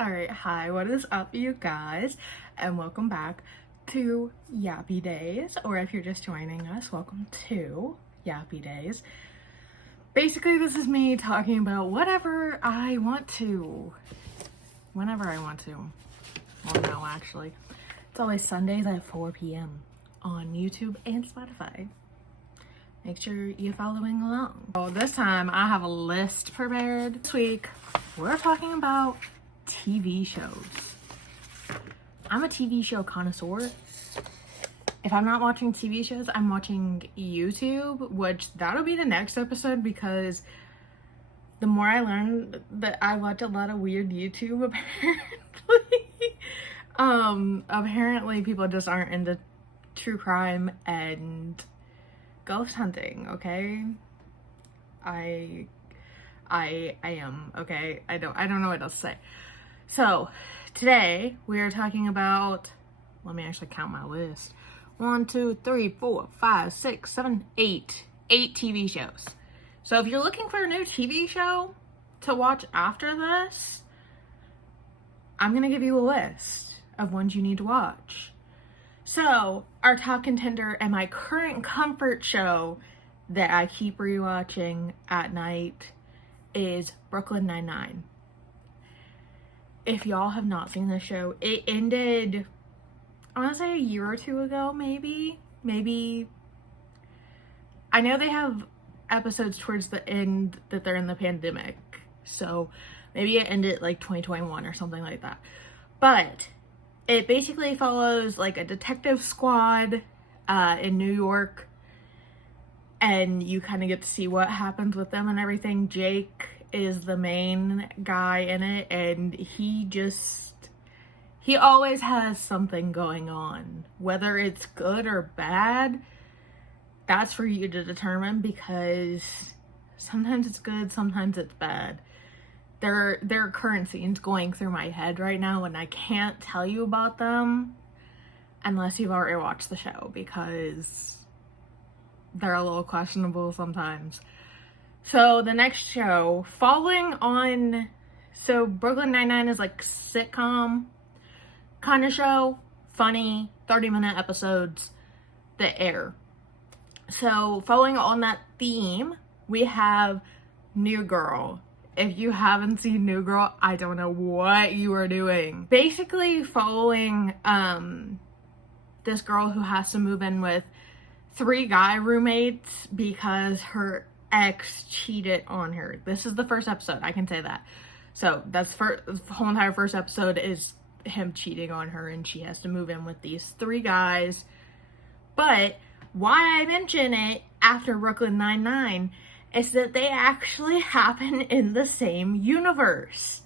Alright, hi, what is up, you guys? And welcome back to Yappy Days, or if you're just joining us, welcome to Yappy Days. Basically, this is me talking about whatever I want to. Whenever I want to. Well, no, actually. It's always Sundays at 4 p.m. on YouTube and Spotify. Make sure you're following along. So this time, I have a list prepared. This week, we're talking about TV shows. I'm a TV show connoisseur. If I'm not watching TV shows, I'm watching YouTube, which that'll be the next episode because the more I learn that I watch a lot of weird YouTube apparently people just aren't into true crime and ghost hunting, okay? I am, okay? I don't know what else to say. So, today we are talking about, let me actually count my list. 1, 2, 3, 4, 5, 6, 7, 8. 8 TV shows. So if you're looking for a new TV show to watch after this, I'm gonna give you a list of ones you need to watch. So, our top contender and my current comfort show that I keep rewatching at night is Brooklyn Nine-Nine. If y'all have not seen this show, it ended, I want to say a year or two ago, maybe. I know they have episodes towards the end that they're in the pandemic, so maybe it ended like 2021 or something like that. But it basically follows like a detective squad in New York, and you kind of get to see what happens with them and everything. Jake is the main guy in it, and he always has something going on. Whether it's good or bad, that's for you to determine, because sometimes it's good, sometimes it's bad. There are current scenes going through my head right now, and I can't tell you about them unless you've already watched the show, because they're a little questionable sometimes. So the next show, following on, so Brooklyn Nine-Nine is like sitcom kind of show, funny, 30-minute episodes that air. So following on that theme, we have New Girl. If you haven't seen New Girl, I don't know what you are doing. Basically following this girl who has to move in with 3 guy roommates because her ex cheated on her. This is the first episode, I can say that. So that's the whole entire first episode is him cheating on her, and she has to move in with these 3 guys. But why I mention it after Brooklyn Nine-Nine is that they actually happen in the same universe.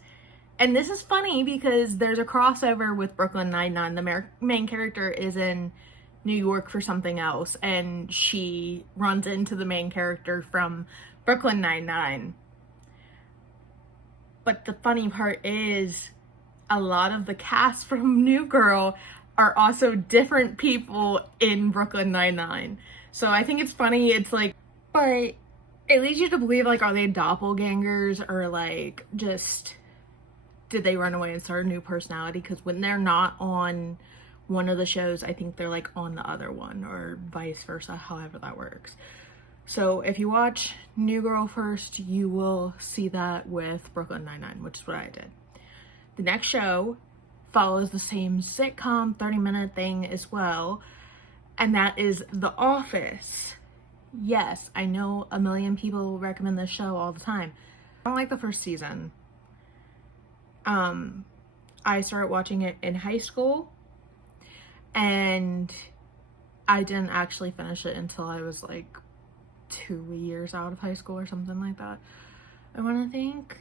And this is funny because there's a crossover with Brooklyn Nine-Nine. The main character is in New York for something else, and she runs into the main character from Brooklyn Nine-Nine. But the funny part is a lot of the cast from New Girl are also different people in Brooklyn Nine-Nine. So I think it's funny, it's like, but it leads you to believe, like, are they doppelgangers, or like just did they run away and start a new personality? Because when they're not on one of the shows, I think they're like on the other one, or vice versa, however that works. So if you watch New Girl first, you will see that with Brooklyn Nine-Nine, which is what I did. The next show follows the same sitcom 30-minute thing as well, and that is The Office. Yes, I know a million people recommend this show all the time. I don't like the first season. I started watching it in high school, and I didn't actually finish it until I was like 2 years out of high school or something like that, I want to think,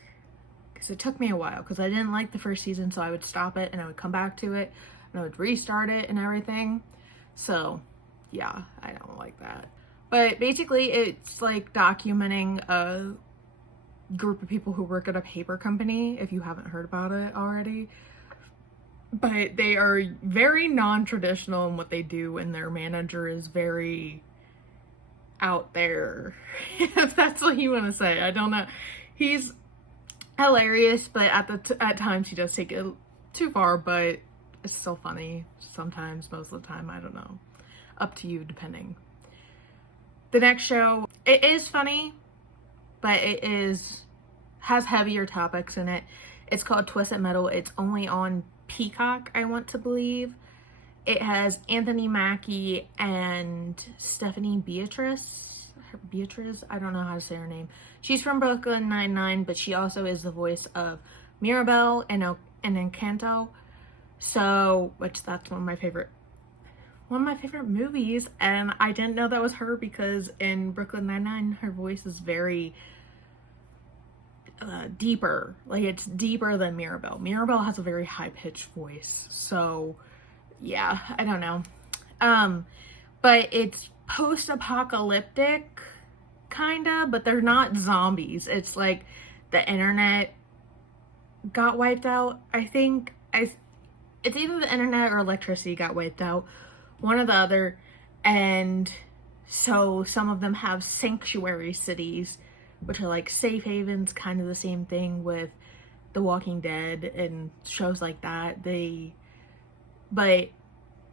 because it took me a while, because I didn't like the first season, so I would stop it and I would come back to it and I would restart it and everything. So yeah, I don't like that. But basically it's like documenting a group of people who work at a paper company, if you haven't heard about it already. But they are very non-traditional in what they do, and their manager is very out there, if that's what you want to say. I don't know. He's hilarious, but at times he does take it too far, but it's still funny sometimes, most of the time, I don't know. Up to you, depending. The next show, it is funny, but has heavier topics in it. It's called Twisted Metal. It's only on Peacock, I want to believe. It has Anthony Mackie and Stephanie Beatriz, I don't know how to say her name. She's from Brooklyn Nine-Nine, but she also is the voice of Mirabelle and Encanto. So, which that's one of my favorite movies, and I didn't know that was her because in Brooklyn Nine-Nine, her voice is very deeper. Like, it's deeper than Mirabelle. Mirabelle has a very high-pitched voice, so yeah, I don't know. But it's post-apocalyptic, kinda, but they're not zombies. It's like the internet got wiped out, I think. It's either the internet or electricity got wiped out, one or the other, and so some of them have sanctuary cities, which are like safe havens, kind of the same thing with The Walking Dead and shows like that. But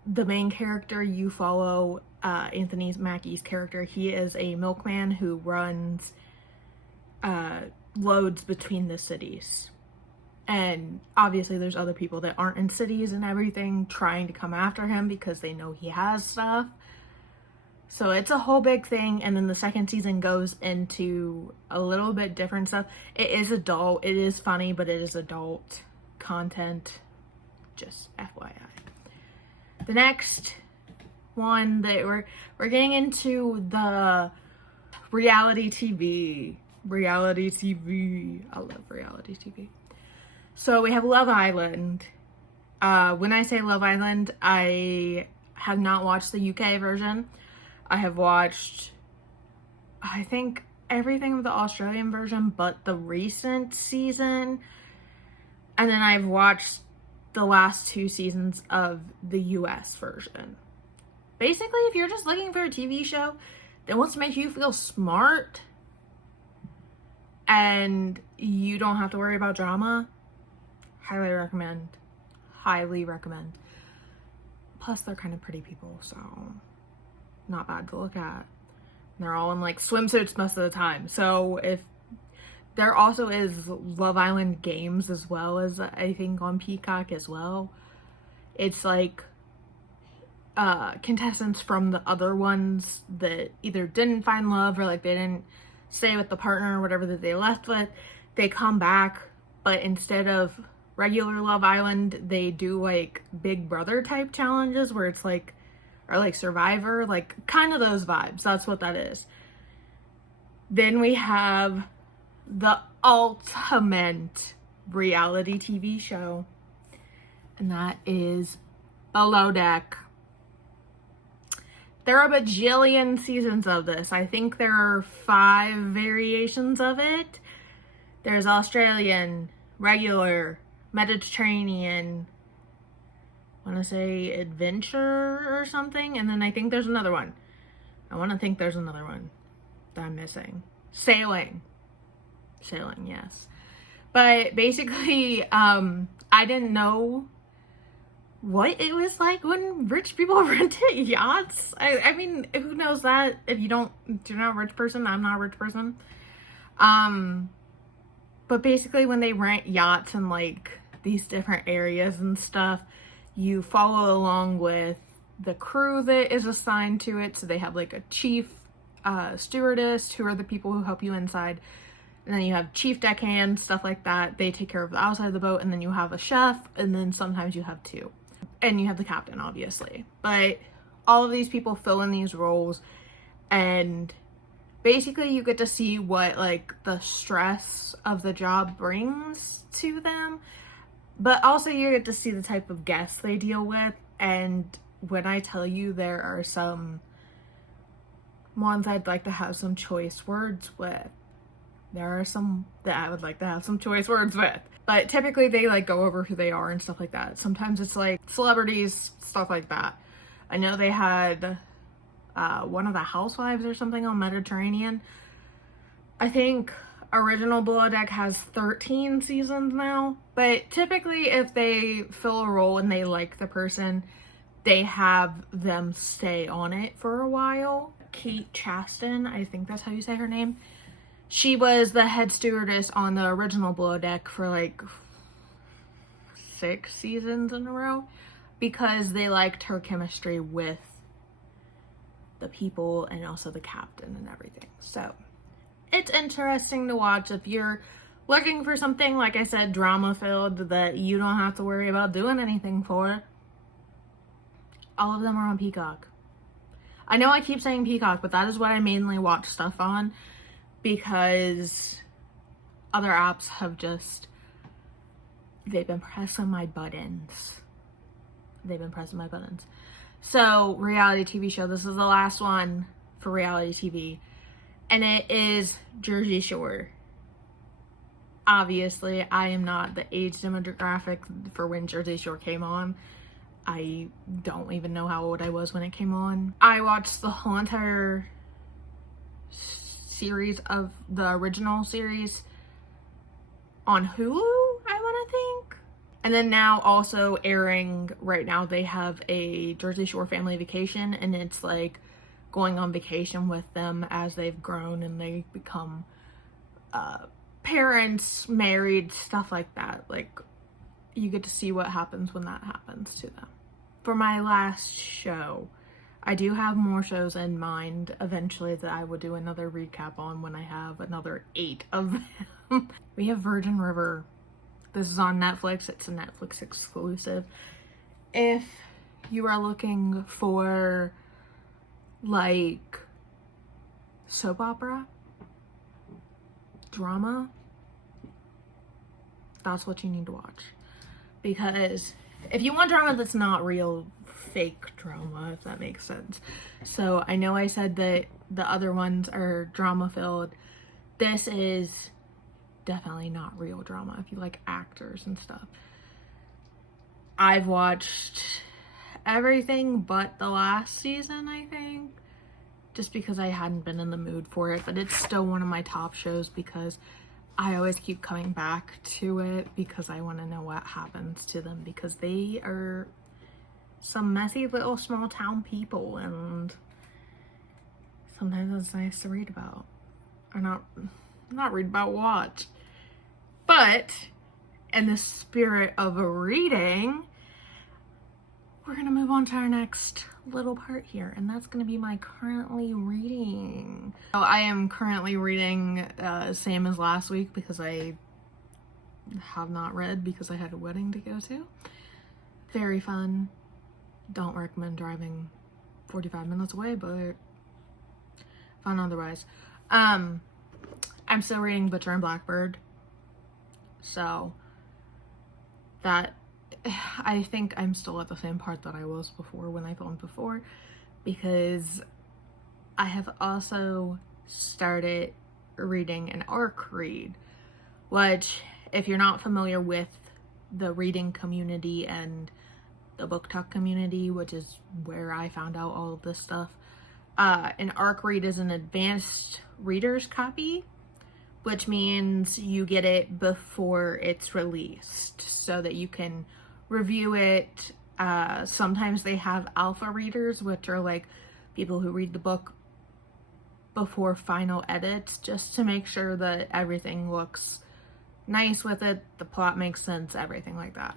the main character you follow, Anthony Mackie's character, he is a milkman who runs loads between the cities. And obviously there's other people that aren't in cities and everything trying to come after him because they know he has stuff. So it's a whole big thing. And then the second season goes into a little bit different stuff. It is adult. It is funny, but it is adult content. Just FYI. The next one that we're getting into the reality TV. Reality TV. I love reality TV. So we have Love Island. When I say Love Island, I have not watched the UK version. I have watched, I think, everything of the Australian version but the recent season. And then I've watched the last 2 seasons of the US version. Basically, if you're just looking for a TV show that wants to make you feel smart and you don't have to worry about drama, highly recommend. Highly recommend. Plus, they're kind of pretty people, so not bad to look at. They're all in like swimsuits most of the time. So if there also is Love Island games as well, as I think on Peacock as well. It's like contestants from the other ones that either didn't find love or like they didn't stay with the partner or whatever that they left with. They come back, but instead of regular Love Island, they do like Big Brother type challenges where it's like, or like Survivor, like kind of those vibes. That's what that is. Then we have the ultimate reality TV show, and that is Below Deck. There are a bajillion seasons of this. I think there are 5 variations of it. There's Australian, regular, Mediterranean, I want to say adventure or something, and then I think there's another one. I want to think there's another one that I'm missing. Sailing, yes. But basically, I didn't know what it was like when rich people rented yachts. I mean, who knows that? If you're not a rich person, I'm not a rich person. But basically when they rent yachts in like these different areas and stuff, you follow along with the crew that is assigned to it. So they have like a chief stewardess, who are the people who help you inside. And then you have chief deckhand, stuff like that. They take care of the outside of the boat. And then you have a chef. And then sometimes you have 2. And you have the captain, obviously. But all of these people fill in these roles. And basically you get to see what like the stress of the job brings to them. But also you get to see the type of guests they deal with. And when I tell you there are some ones I'd like to have some choice words with, there are some that I would like to have some choice words with. But typically they like go over who they are and stuff like that. Sometimes it's like celebrities, stuff like that. I know they had one of the housewives or something on Mediterranean. I think Original Below Deck has 13 seasons now, but typically if they fill a role and they like the person, they have them stay on it for a while. Kate Chaston, I think that's how you say her name. She was the head stewardess on the original Below Deck for like 6 seasons in a row because they liked her chemistry with the people and also the captain and everything. So it's interesting to watch if you're looking for something, like I said, drama filled that you don't have to worry about doing anything for. All of them are on Peacock. I know I keep saying Peacock, but that is what I mainly watch stuff on because other apps have just, they've been pressing my buttons. So, reality TV show. This is the last one for reality TV. And it is Jersey Shore. Obviously, I am not the age demographic for when Jersey Shore came on. I don't even know how old I was when it came on. I watched the whole entire series of the original series on Hulu, I want to think. And then now also airing right now, they have a Jersey Shore family vacation, and it's like going on vacation with them as they've grown and they become parents, married, stuff like that. Like, you get to see what happens when that happens to them. For my last show, I do have more shows in mind eventually that I will do another recap on when I have another 8 of them. We have Virgin River. This is on Netflix. It's a Netflix exclusive. If you are looking for like soap opera, drama, that's what you need to watch. Because if you want drama that's not real, fake drama, if that makes sense. So I know I said that the other ones are drama filled. This is definitely not real drama if you like actors and stuff. I've watched everything but the last season, I think, just because I hadn't been in the mood for it, but it's still one of my top shows because I always keep coming back to it because I want to know what happens to them, because they are some messy little small town people, and sometimes it's nice to read about, or not read about, watch. But in the spirit of a reading, we're gonna move on to our next little part here, and that's gonna be my currently reading. So I am currently reading same as last week because I have not read because I had a wedding to go to. Very fun. Don't recommend driving 45 minutes away, but fun otherwise. I'm still reading Butcher and Blackbird, so that, I think I'm still at the same part that I was before when I filmed before, because I have also started reading an ARC read, which, if you're not familiar with the reading community and the book talk community, which is where I found out all of this stuff, an ARC read is an advanced reader's copy, which means you get it before it's released so that you can review it. Sometimes they have alpha readers, which are like people who read the book before final edits, just to make sure that everything looks nice with it, the plot makes sense, everything like that.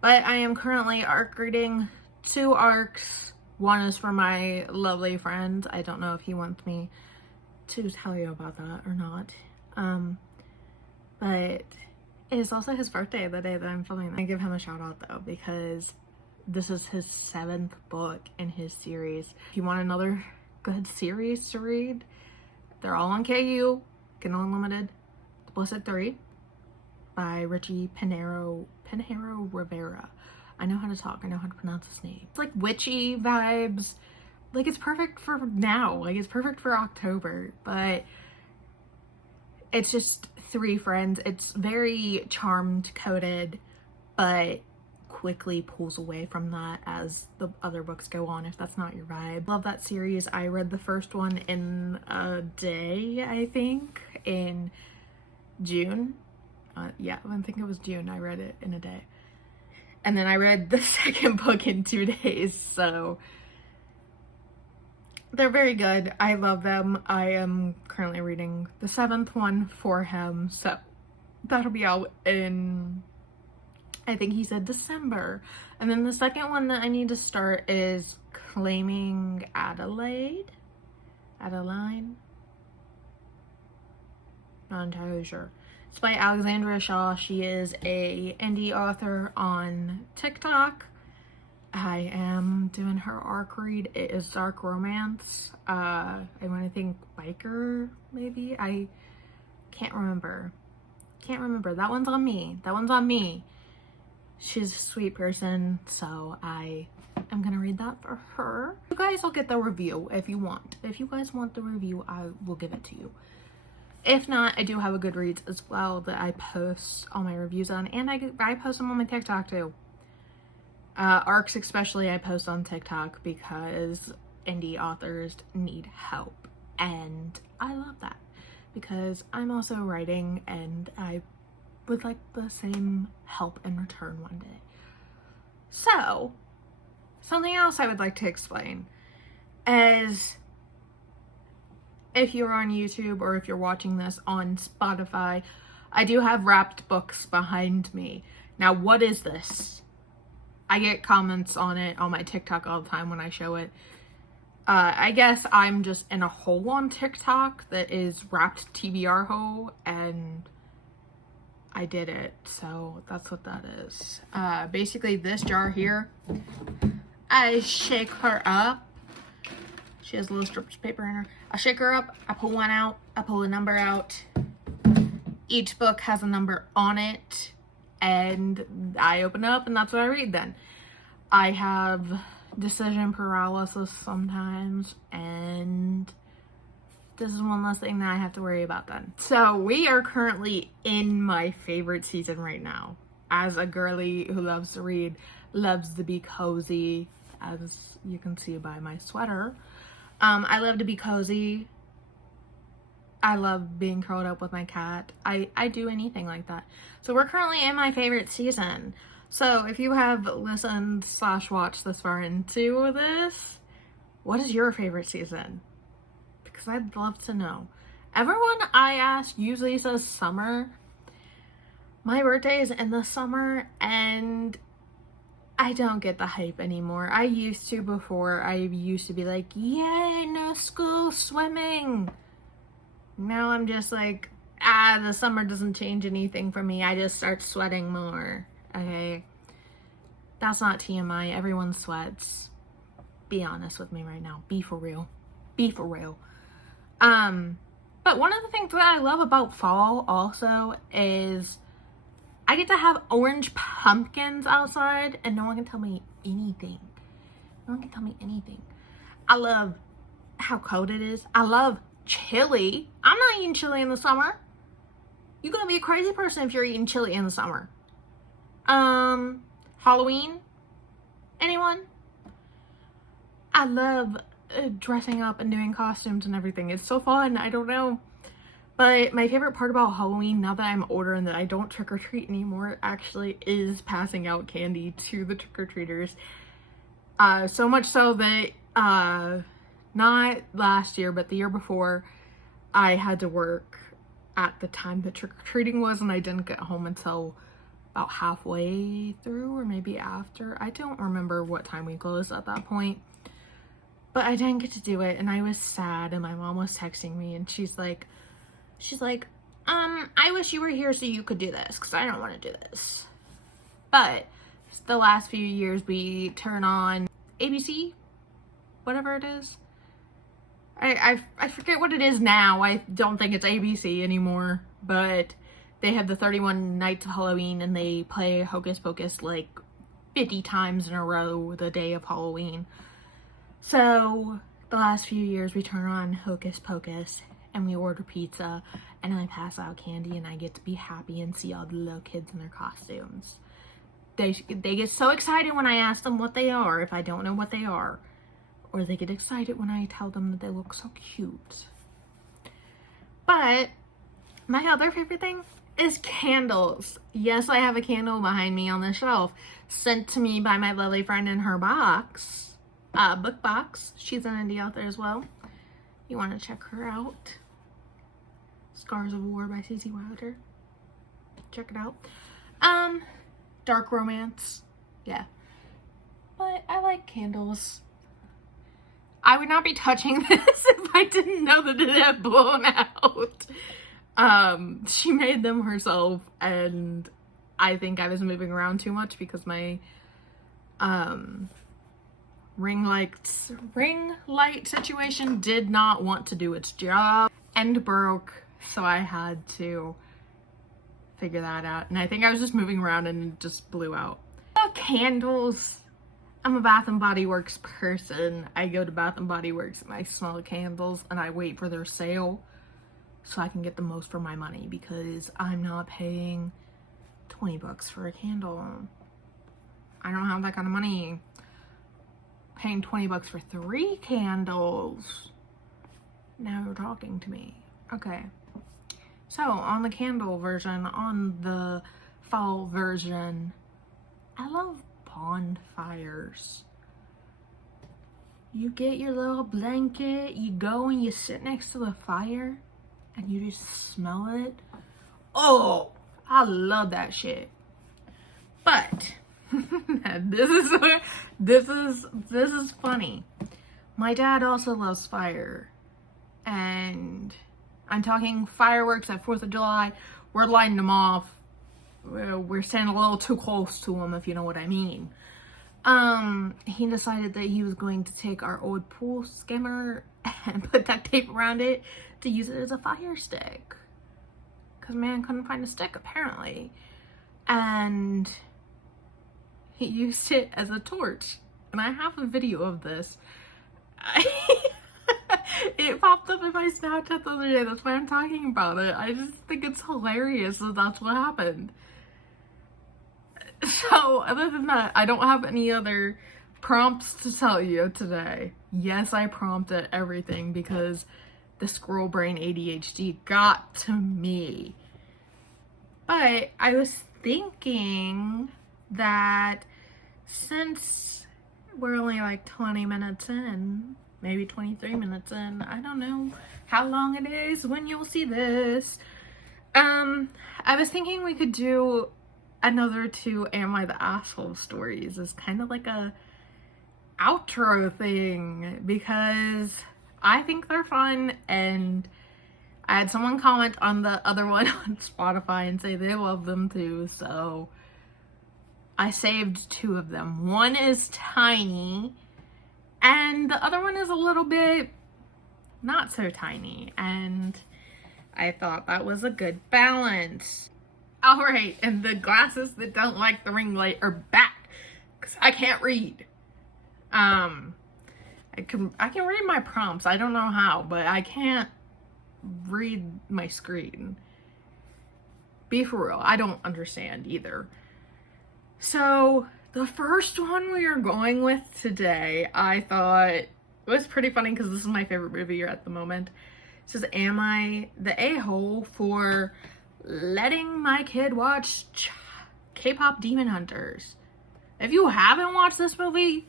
But I am currently ARC reading 2 ARCs. One is for my lovely friend. I don't know if he wants me to tell you about that or not. But it is also his birthday the day that I'm filming that. I give him a shout out though, because this is his 7th book in his series. If you want another good series to read, they're all on KU, Kindle Unlimited. The Blessed 3 by Richie Pinheiro Rivera. I know how to talk, I know how to pronounce his name. It's like witchy vibes. Like, it's perfect for now. Like, it's perfect for October, but it's just 3 friends. It's very charmed coded, but quickly pulls away from that as the other books go on, if that's not your vibe. Love that series. I read the first one in a day, I think, in June. Yeah, I think it was June. I read it in a day. And then I read the second book in 2 days, so they're very good. I love them. I am currently reading the 7th one for him, so that'll be out in, I think he said December. And then the second one that I need to start is Claiming Adeline? Not entirely sure. It's by Alexandra Shaw. She is a indie author on TikTok. I am doing her arc read. It is dark romance. I want to think biker, maybe? I can't remember. That one's on me. She's a sweet person, so I am gonna read that for her. You guys will get the review if you want. If you guys want the review, I will give it to you. If not, I do have a Goodreads as well that I post all my reviews on, and I post them on my TikTok too. Arcs especially I post on TikTok because indie authors need help, and I love that because I'm also writing and I would like the same help in return one day. So, something else I would like to explain is, if you're on YouTube or if you're watching this on Spotify, I do have wrapped books behind me. Now, what is this? I get comments on it on my TikTok all the time when I show it. I guess I'm just in a hole on TikTok that is wrapped TBR hole, and I did it, so that's what that is. Basically this jar here, I shake her up. She has little strips of paper in her. I shake her up, I pull one out, I pull a number out. Each book has a number on it, and I open it up and that's what I read then. I have decision paralysis sometimes, and this is one less thing that I have to worry about then. So we are currently in my favorite season right now. As a girly who loves to read, loves to be cozy, as you can see by my sweater. I love to be cozy. I love being curled up with my cat. I do anything like that. So we're currently in my favorite season. So if you have listened / watched this far into this, what is your favorite season? Because I'd love to know. Everyone I ask usually says summer. My birthday is in the summer, and I don't get the hype anymore. I used to before. I used to be like, yay, no school, swimming. Now I'm just like, the summer doesn't change anything for me. I just start sweating more. Okay? That's not TMI. Everyone sweats. Be honest with me right now. Be for real. Be for real. But one of the things that I love about fall also is I get to have orange pumpkins outside and no one can tell me anything. No one can tell me anything. I love how cold it is. I love chili. I'm not eating chili in the summer. You're gonna be a crazy person if you're eating chili in the summer. Halloween? Anyone? I love dressing up and doing costumes and everything. It's so fun. I don't know. But my favorite part about Halloween, now that I'm older and that I don't trick-or-treat anymore, actually is passing out candy to the trick-or-treaters. So much so that, not last year, but the year before, I had to work at the time that trick-or-treating was, and I didn't get home until about halfway through, or maybe after. I don't remember what time we closed at that point. But I didn't get to do it, and I was sad, and my mom was texting me, and she's like, I wish you were here so you could do this, because I don't want to do this. But the last few years, we turn on ABC, whatever it is. I forget what it is now. I don't think it's ABC anymore, but they have the 31 Nights of Halloween, and they play Hocus Pocus like 50 times in a row the day of Halloween. So the last few years, we turn on Hocus Pocus, and we order pizza, and I pass out candy, and I get to be happy and see all the little kids in their costumes. They get so excited when I ask them what they are, if I don't know what they are. Or they get excited when I tell them that they look so cute. But My other favorite thing is candles. Yes, I have a candle behind me on the shelf, sent to me by my lovely friend in her box, book box. She's an indie author as well. You want to check her out. Scars of War by C.C. Wilder. Check it out. Dark romance. Yeah. But I like candles. I would not be touching this if I didn't know that it had blown out. She made them herself, and I think I was moving around too much because my ring light situation did not want to do its job and broke, so I had to figure that out. And I think I was just moving around and it just blew out. Candles. I'm a Bath and Body Works person. I go to Bath and Body Works and I smell candles and I wait for their sale so I can get the most for my money, because I'm not paying 20 bucks for a candle. I don't have that kind of money. Paying 20 bucks for 3 candles. Now you're talking to me. Okay. So on the candle version, on the fall version, I love bonfires. You get your little blanket, you go and you sit next to the fire and you just smell it. Oh, I love that shit. But this is funny. My dad also loves fire, and I'm talking fireworks at 4th of July. We're lighting them off. We're standing a little too close to him, if you know what I mean. He decided that he was going to take our old pool skimmer and put duct tape around it to use it as a fire stick. Because man couldn't find a stick, apparently. And he used it as a torch. And I have a video of this. It popped up in my Snapchat the other day. That's why I'm talking about it. I just think it's hilarious that that's what happened. So, other than that, I don't have any other prompts to tell you today. Yes, I prompted everything because the squirrel brain ADHD got to me. But I was thinking that since we're only like 20 minutes in, maybe 23 minutes in, I don't know how long it is when you'll see this. I was thinking we could do another 2 Am I the Asshole stories as kind of like a outro thing, because I think they're fun, and I had someone comment on the other one on Spotify and say they love them too, so I saved 2 of them. One is tiny and the other one is a little bit not so tiny, and I thought that was a good balance. Alright, and the glasses that don't like the ring light are back, because I can't read. I can read my prompts, I don't know how, but I can't read my screen. Be for real, I don't understand either. So, the first one we are going with today, I thought it was pretty funny because this is my favorite movie at the moment. It says, am I the a-hole for letting my kid watch K-pop Demon Hunters? If you haven't watched this movie,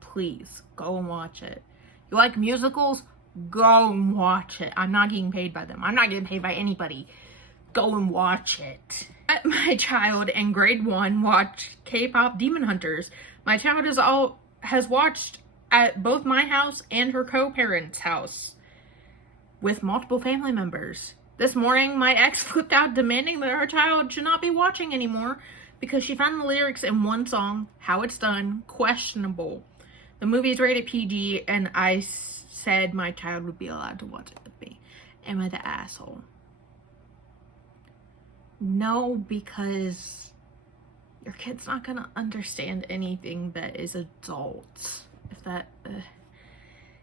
please go and watch it. You like musicals? Go and watch it. I'm not getting paid by them. I'm not getting paid by anybody. Go and watch it. My child in grade 1 watched K-pop Demon Hunters. My child has watched at both my house and her co-parents' house with multiple family members. This morning, my ex flipped out demanding that our child should not be watching anymore because she found the lyrics in one song, How It's Done, questionable. The movie is rated PG, and I said my child would be allowed to watch it with me. Am I the asshole? No, because your kid's not gonna understand anything that is adult.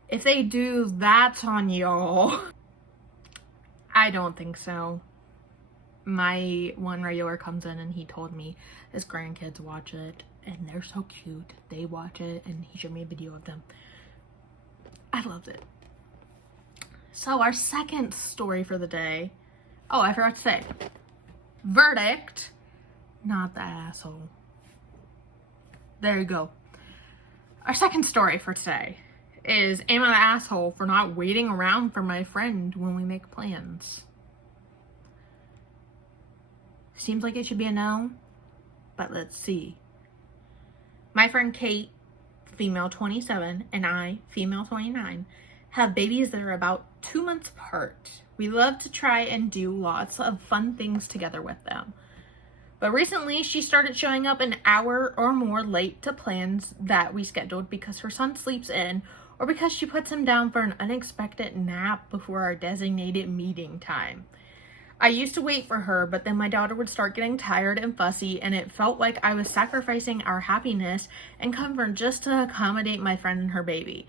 If they do, that's on y'all. I don't think so. My one regular comes in and he told me his grandkids watch it and they're so cute. They watch it and he showed me a video of them. I loved it. So our second story for the day, Oh, I forgot to say. Verdict, not the asshole. There you go. Our second story for today is, am I the asshole for not waiting around for my friend when we make plans? Seems like it should be a no, but let's see. My friend Kate, female 27, and I, female 29, have babies that are about 2 months apart. We love to try and do lots of fun things together with them. But recently, she started showing up an hour or more late to plans that we scheduled because her son sleeps in, or because she puts him down for an unexpected nap before our designated meeting time. I used to wait for her, but then my daughter would start getting tired and fussy, and it felt like I was sacrificing our happiness and comfort just to accommodate my friend and her baby.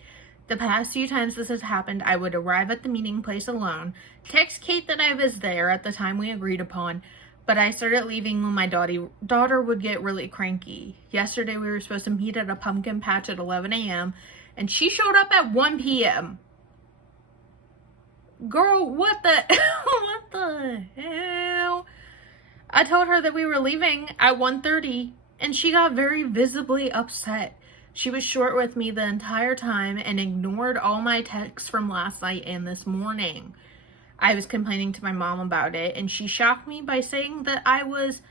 The past few times this has happened, I would arrive at the meeting place alone, text Kate that I was there at the time we agreed upon, but I started leaving when my daughter would get really cranky. Yesterday we were supposed to meet at a pumpkin patch at 11 a.m. and she showed up at 1 p.m. Girl, what the what the hell? I told her that we were leaving at 1:30 and she got very visibly upset. She was short with me the entire time and ignored all my texts from last night and this morning. I was complaining to my mom about it, and she shocked me by saying that I was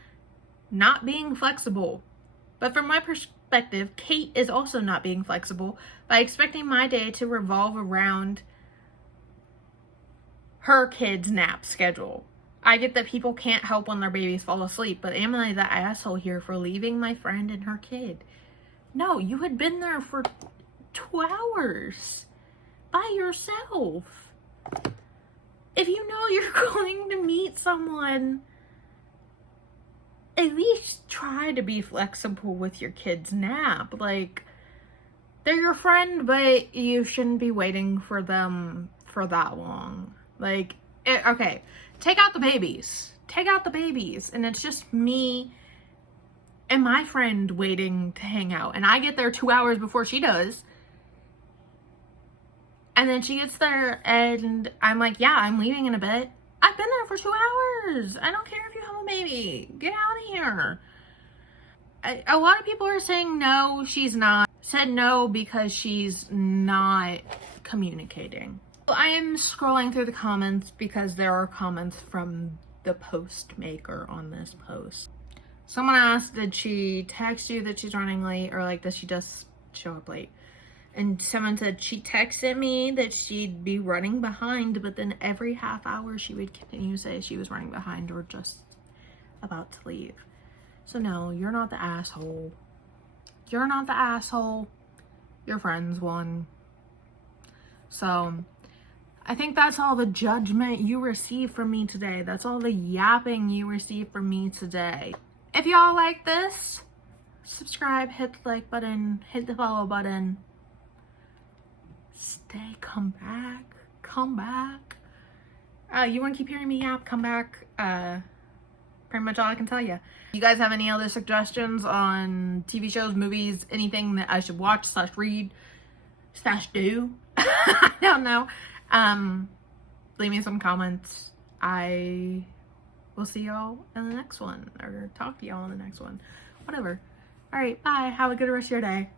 not being flexible. But from my perspective, Kate is also not being flexible by expecting my day to revolve around her kid's nap schedule. I get that people can't help when their babies fall asleep, but am I the asshole here for leaving my friend and her kid? No, you had been there for 2 hours by yourself. If you know you're going to meet someone, at least try to be flexible with your kid's nap. Like, they're your friend, but you shouldn't be waiting for them for that long. Like, okay, take out the babies. Take out the babies. And it's just me and my friend waiting to hang out. And I get there 2 hours before she does. And then she gets there and I'm like, yeah, I'm leaving in a bit. I've been there for 2 hours. I don't care if you have a baby. Get out of here. A lot of people are saying no, she's not. Said no because she's not communicating. I am scrolling through the comments because there are comments from the post maker on this post. Someone asked, did she text you that she's running late, or like, does she just show up late? And someone said she texted me that she'd be running behind, but then every half hour she would continue to say she was running behind or just about to leave. So no, you're not the asshole. You're not the asshole. Your friend's one. So I think that's all the judgment you receive from me today. That's all the yapping you receive from me today. If y'all like this, subscribe, hit the like button, hit the follow button. Come back. You want to keep hearing me yap? Come back. Pretty much all I can tell you. You guys have any other suggestions on TV shows, movies, anything that I should watch / read / do? I don't know. Leave me some comments. I will see y'all in the next one, or talk to y'all in the next one. Whatever. All right, bye. Have a good rest of your day.